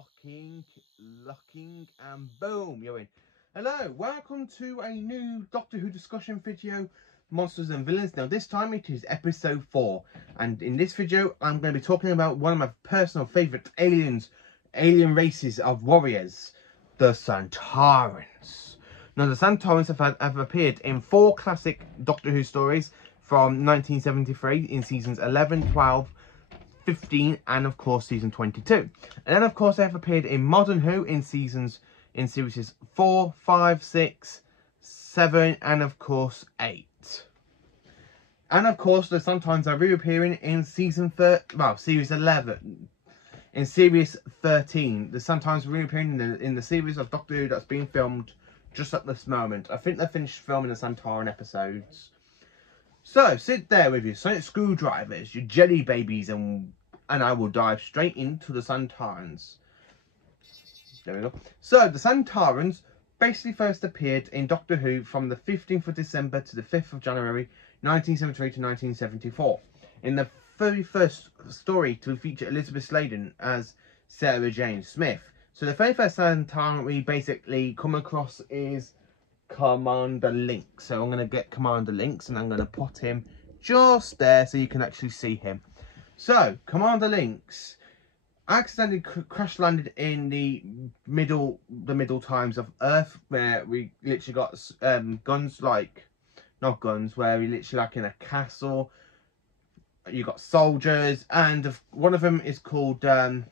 locking, and boom, you're in. Hello, welcome to a new Doctor Who discussion video, Monsters and Villains. Now this time it is episode 4, and in this video I'm going to be talking about one of my personal favourite alien races of warriors, the Sontarans. Now the Sontarans have appeared in 4 classic Doctor Who stories from 1973 in seasons 11, 12, 15 and of course season 22, and then of course they have appeared in Modern Who in series 4, 5, 6, 7 and of course 8. And of course the Sontarans are reappearing in series 11. In series 13, the Sontarans are reappearing in the series of Doctor Who that's being filmed just at this moment. I think they finished filming the Sontaran episodes. So, sit there with your sonic screwdrivers, your jelly babies, and I will dive straight into the Sontarans. There we go. So, the Sontarans basically first appeared in Doctor Who from the 15th of December to the 5th of January 1973 to 1974. In the very first story to feature Elizabeth Sladen as Sarah Jane Smith. So, the very first Sontaran we basically come across is Commander Lynx. So I'm going to get Commander Lynx and I'm going to put him just there so you can actually see him. So Commander Lynx accidentally crash landed in the middle times of Earth, where we literally got guns, like not guns, where we literally like in a castle. You got soldiers, and one of them is called I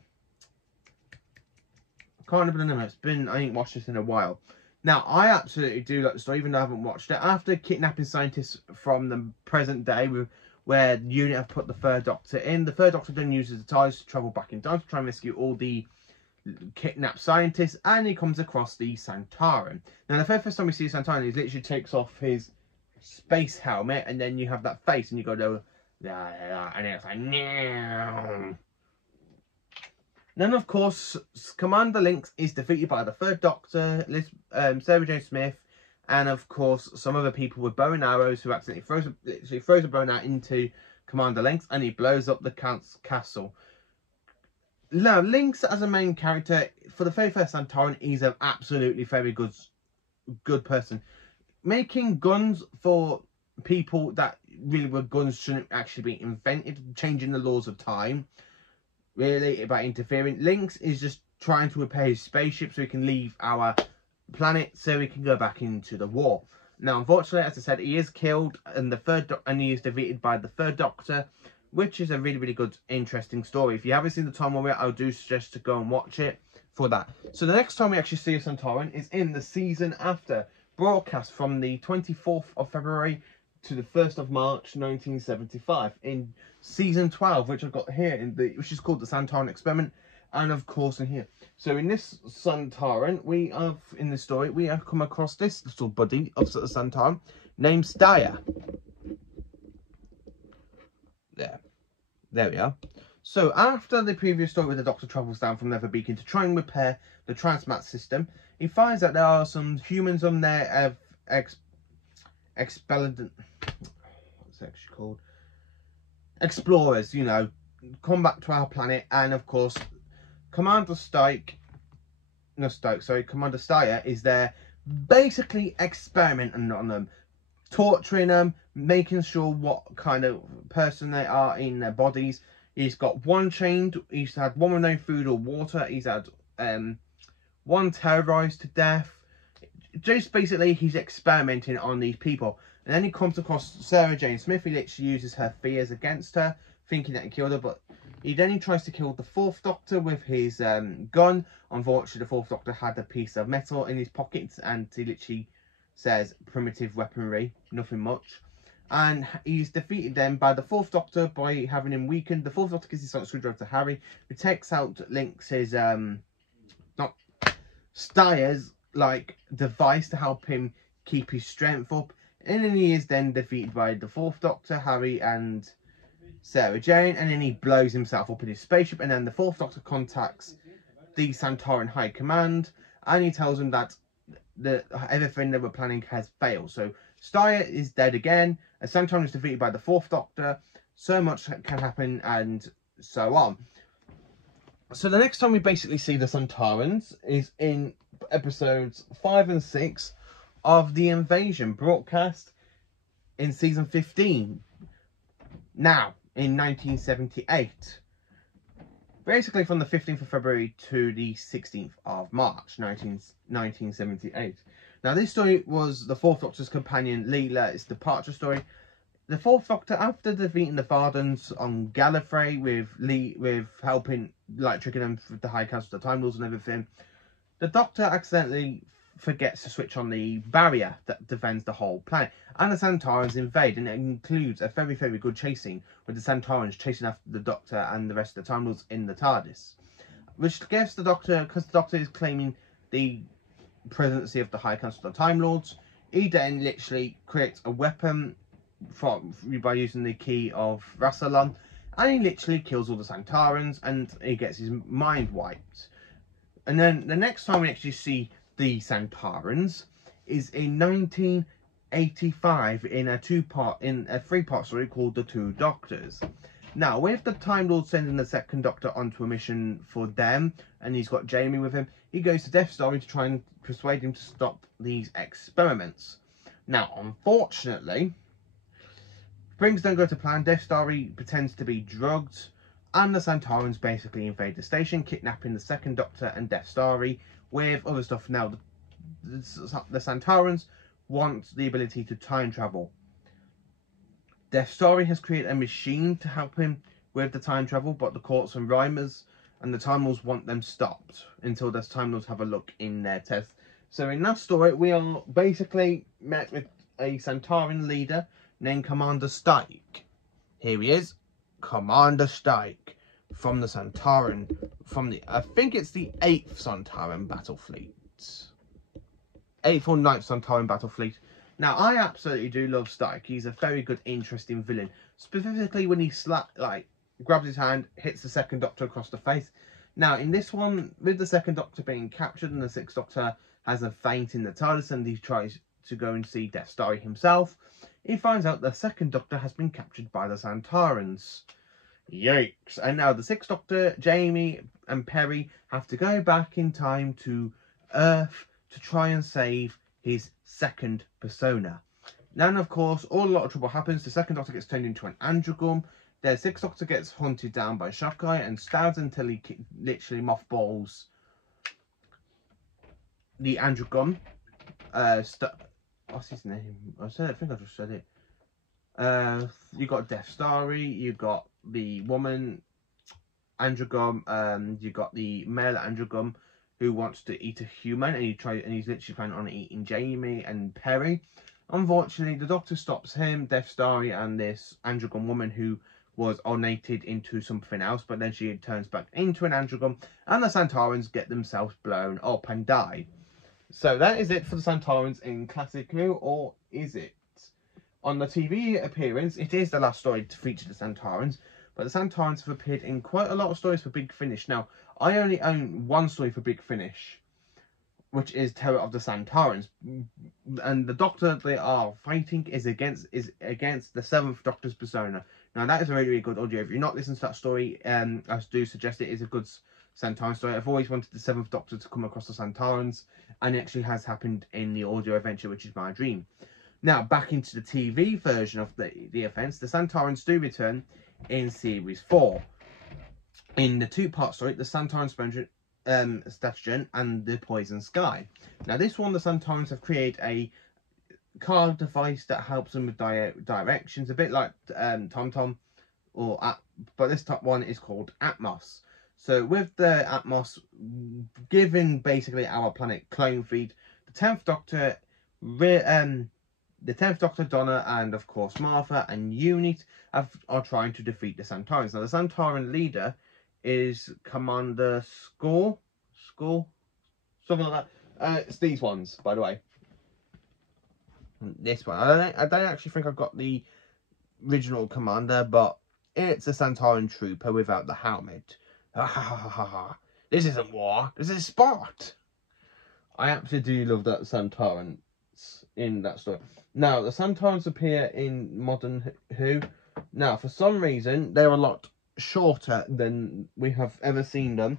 can't remember the name. I ain't watched this in a while. Now, I absolutely do like the story, even though I haven't watched it. After kidnapping scientists from the present day, where the unit have put the Third Doctor in, the Third Doctor then uses the TARDIS to travel back in time to try and rescue all the kidnapped scientists, and he comes across the Sontaran. Now, the very first time we see Sontaran, he literally takes off his space helmet, and then you have that face, and you go, and it's like, no. Then, of course, Commander Lynx is defeated by the Third Doctor, Sarah Jane Smith, and, of course, some other people with bow and arrows who accidentally throws a bow and arrow into Commander Lynx, and he blows up the Count's castle. Now, Lynx, as a main character, for the very first Sontaran, he's an absolutely very good person. Making guns for people that really were guns shouldn't actually be invented, changing the laws of time. Really, about interfering. Lynx is just trying to repair his spaceship so he can leave our planet so he can go back into the war. Now, unfortunately, as I said, he is killed, and he is defeated by the Third Doctor, which is a really good, interesting story. If you haven't seen the Time Warrior, I do suggest to go and watch it for that. So the next time we actually see a Sontaran is in the season after, broadcast from the 24th of February to the 1st of March 1975 in season 12, which I've got here, which is called the Sontaran Experiment, and of course in here. So in this Sontaran, in this story, we have come across this little buddy of the Sontaran named Staya. There we are. So after the previous story where the Doctor travels down from Nether Beacon to try and repair the transmat system, he finds that there are some humans on there explorers, you know, come back to our planet, and of course Commander Staya is there basically experimenting on them, torturing them, making sure what kind of person they are in their bodies. He's got one chained, he's had one with no food or water, he's had one terrorized to death. Just basically he's experimenting on these people. And then he comes across Sarah Jane Smith. He literally uses her fears against her, thinking that he killed her. But he tries to kill the Fourth Doctor with his gun. Unfortunately, the Fourth Doctor had a piece of metal in his pockets, and he literally says primitive weaponry, nothing much. And he's defeated then by the Fourth Doctor by having him weakened. The Fourth Doctor gives his sonic screwdriver to Harry, who takes out Lynx's, Staya's, device to help him keep his strength up. And then he is then defeated by the Fourth Doctor, Harry and Sarah Jane, and then he blows himself up in his spaceship, and then the Fourth Doctor contacts the Sontaran High Command, and he tells them that everything they were planning has failed. So Staya is dead again, and Sontaran is defeated by the Fourth Doctor. So much can happen, and so on. So the next time we basically see the Sontarans is in episodes 5 and 6 of The Invasion, broadcast in season 15. Now, in 1978. Basically from the 15th of February to the 16th of March, 1978. Now this story was the Fourth Doctor's companion Leela's departure story. The Fourth Doctor, after defeating the Vardans on Gallifrey with helping, like, tricking them with the High Council of the Time Lords and everything, the Doctor accidentally forgets to switch on the barrier that defends the whole planet, and the Sontarans invade, and it includes a very, very good chase scene with the Sontarans chasing after the Doctor and the rest of the Time Lords in the TARDIS, which gives the Doctor, because the Doctor is claiming the presidency of the High Council of the Time Lords, he then literally creates a weapon by using the key of Rassilon, and he literally kills all the Sontarans, and he gets his mind wiped. And then the next time we actually see the Sontarans is in 1985 in a three-part story called The Two Doctors. Now, with the Time Lord sending the second Doctor onto a mission for them, and he's got Jamie with him, he goes to Death Star to try and persuade him to stop these experiments. Now, unfortunately, things don't go to plan. Death Star pretends to be drugged, and the Sontarans basically invade the station, kidnapping the second Doctor and Death Star with other stuff. Now, the Sontarans want the ability to time travel. Death Star has created a machine to help him with the time travel, but the Courts and Rhymers and the Time Lords want them stopped until the Time Lords have a look in their tests. So in that story, we are basically met with a Sontaran leader named Commander Stike. Here he is, Commander Stike, from the Sontaran, I think it's the 8th Sontaran battle fleet. 8th or 9th Sontaran battle fleet. Now, I absolutely do love Stike. He's a very good, interesting villain. Specifically when he grabs his hand, hits the second Doctor across the face. Now, in this one, with the second Doctor being captured and the 6th Doctor has a feint in the TARDIS and he tries to go and see Death Star himself, he finds out the second Doctor has been captured by the Sontarans. Yikes. And now the 6th Doctor, Jamie and Perry have to go back in time to Earth to try and save his second persona. Then, of course, a lot of trouble happens. The second Doctor gets turned into an androgum. The 6th Doctor gets hunted down by Shockeye and stabs until he literally mothballs the androgum. What's his name? I think I just said it. You got Death Starry, you got the woman androgum, you got the male androgum who wants to eat a human, and he's literally planning on eating Jamie and Perry. Unfortunately, the Doctor stops him, Death Starry, and this androgum woman who was ornated into something else, but then she turns back into an androgum, and the Sontarans get themselves blown up and die. So that is it for the Sontarans in Classic Who, or is it? On the TV appearance, it is the last story to feature the Sontarans, but the Sontarans have appeared in quite a lot of stories for Big Finish. Now, I only own one story for Big Finish, which is Terror of the Sontarans, and the Doctor they are fighting is against the 7th Doctor's persona. Now, that is a really, really good audio. If you're not listening to that story, I do suggest it is a good Sontaran story. I've always wanted the 7th Doctor to come across the Sontarans, and it actually has happened in the audio adventure, which is my dream. Now, back into the TV version of the events, the Sontarans do return in Series 4. In the 2-part story, the Sontaran Stratagem and the Poison Sky. Now, this one, the Sontarans have created a car device that helps them with directions, a bit like TomTom, but this top one is called Atmos. So, with the Atmos giving basically our planet clone feed, the 10th Doctor, Donna, and of course Martha and Unit are trying to defeat the Sontarans. Now, the Sontaran leader is Commander Skull, something like that. It's these ones, by the way. This one, I don't actually think I've got the original commander, but it's a Sontaran trooper without the helmet. This isn't war, this is sport. I absolutely do love that Sontaran in that story. Now, the Sontarans appear in modern Who. Now, for some reason, they're a lot shorter than we have ever seen them.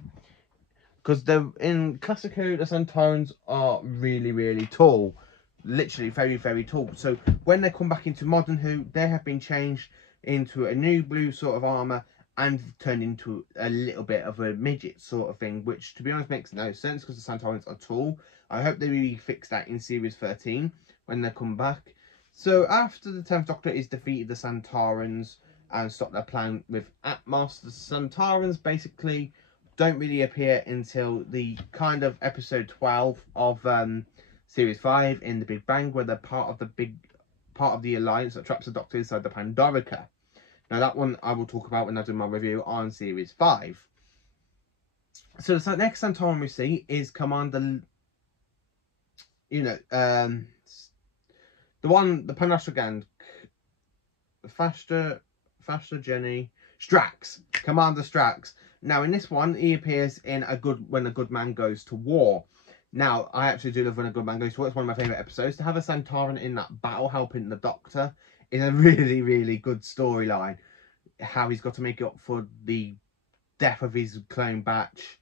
Because they're in Classic Who, the Sontarans are really, really tall. Literally very, very tall. So when they come back into Modern Who, they have been changed into a new blue sort of armour and turned into a little bit of a midget sort of thing, which to be honest makes no sense because the Sontarans are tall. I hope they really fix that in Series 13 when they come back. So after the 10th Doctor is defeated the Sontarans and stop their plan with Atmos, the Sontarans basically don't really appear until the kind of episode 12 of Series 5 in the Big Bang, where they're part of the alliance that traps the Doctor inside the Pandorica. Now that one I will talk about when I do my review on Series 5. So the next Sontaran we see is Commander, the Pandorica gang, Faster Jenny, Strax, Commander Strax. Now, in this one, he appears in When a Good Man Goes to War. Now, I actually do love When a Good Man Goes to War. It's one of my favourite episodes. To have a Sontaran in that battle helping the Doctor is a really, really good storyline. How he's got to make it up for the death of his clone batch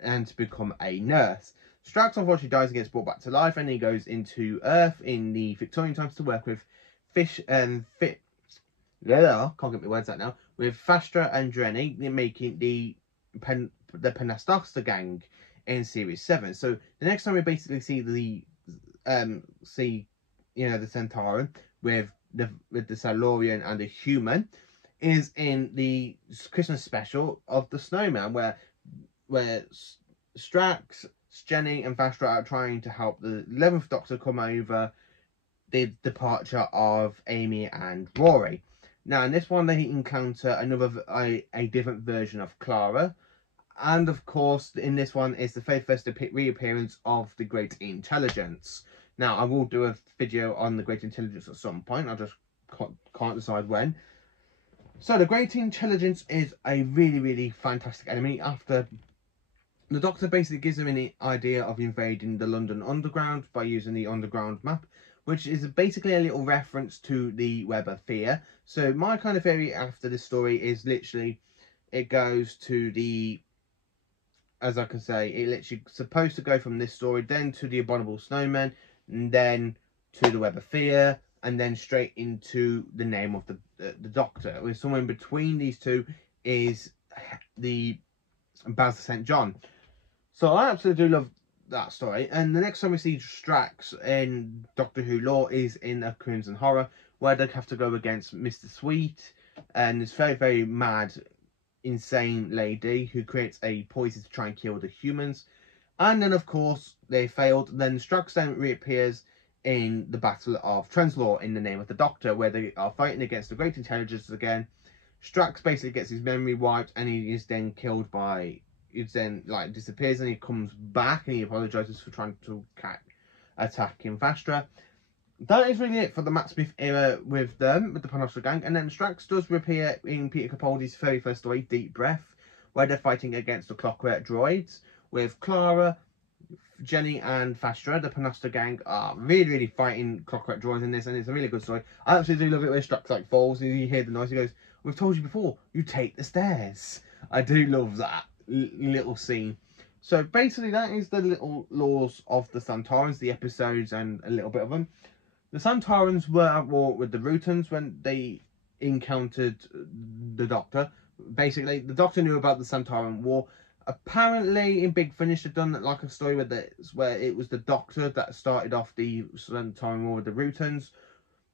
and to become a nurse. Strax unfortunately dies and gets brought back to life, and he goes into Earth in the Victorian times to work with can't get my words out now, with Fastra and Drenny making the Penastarsta gang in Series 7. So the next time we basically see the Sontaran with the Silurian and the human is in the Christmas special of the Snowman, where Strax, Jenny and Fastra are trying to help the 11th Doctor come over the departure of Amy and Rory. Now, in this one, they encounter a different version of Clara. And, of course, in this one is the very first reappearance of the Great Intelligence. Now, I will do a video on the Great Intelligence at some point. I just can't decide when. So, the Great Intelligence is a really, really fantastic enemy. After the Doctor basically gives them an idea of invading the London Underground by using the Underground map, which is basically a little reference to the Web of Fear. So my kind of theory after this story is literally, it goes to the, as I can say, it literally supposed to go from this story, then to the Abominable Snowman, and then to the Web of Fear, and then straight into the name of the Doctor. With somewhere in between these two is the Baz St. John. So I absolutely do love that story. And the next time we see Strax in Doctor Who lore is in A Crimson Horror, where they have to go against Mr. Sweet and this very, very mad, insane lady who creates a poison to try and kill the humans. And then, of course, they failed. Then Strax then reappears in the Battle of Trenzalore in the name of the Doctor, where they are fighting against the Great Intelligence again. Strax basically gets his memory wiped, and he is then killed by... He then disappears, and he comes back and he apologises for trying to attack Fastra. That is really it for the Matt Smith era with the Pandorica gang. And then Strax does reappear in Peter Capaldi's very first story, Deep Breath, where they're fighting against the Clockwork Droids with Clara, Jenny and Fastra. The Pandorica gang are really, really fighting Clockwork Droids in this, and it's a really good story. I absolutely do love it where Strax falls and you hear the noise. He goes, "We've told you before, you take the stairs." I do love that little scene. So basically that is the little laws of the Sontarans, the episodes and a little bit of them. The Sontarans were at war with the Rutans when they encountered the Doctor. Basically the Doctor knew about the Sontaran war. Apparently in Big Finish they've done like a story where it was the Doctor that started off the Sontaran war with the Rutans,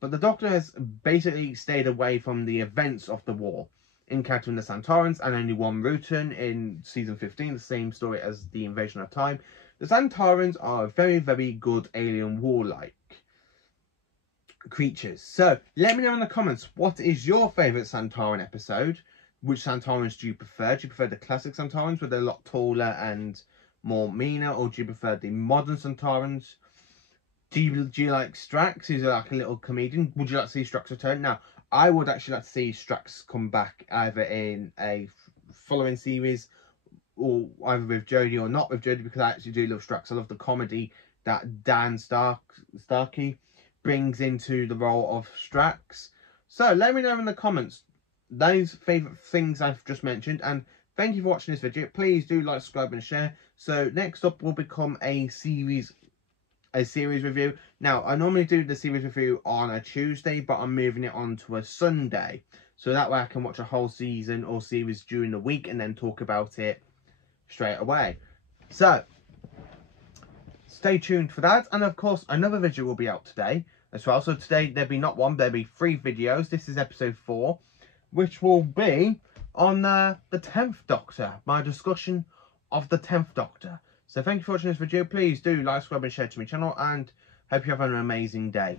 but the Doctor has basically stayed away from the events of the war, encountering the Sontarans and only one Rutan in season 15, the same story as the Invasion of Time. The Sontarans are very, very good alien war-like creatures. So let me know in the comments, what is your favourite Sontaran episode? Which Sontarans do you prefer? Do you prefer the classic Sontarans, where they're a lot taller and more meaner, or do you prefer the modern Sontarans? Do you like Strax, who's like a little comedian? Would you like to see Strax return? Now, I would actually like to see Strax come back either in a following series, or either with Jodie or not with Jodie, because I actually do love Strax. I love the comedy that Dan Starkey brings into the role of Strax. So let me know in the comments, those favourite things I've just mentioned. And thank you for watching this video. Please do like, subscribe and share. So next up will become a series review. Now, I normally do the series review on a Tuesday, but I'm moving it on to a Sunday. So that way I can watch a whole season or series during the week and then talk about it straight away. So, stay tuned for that. And of course, another video will be out today as well. So today, there'll be not one, there'll be 3 videos. This is episode 4, which will be on the 10th Doctor, my discussion of the 10th Doctor. So thank you for watching this video. Please do like, subscribe and share to my channel, and hope you have an amazing day.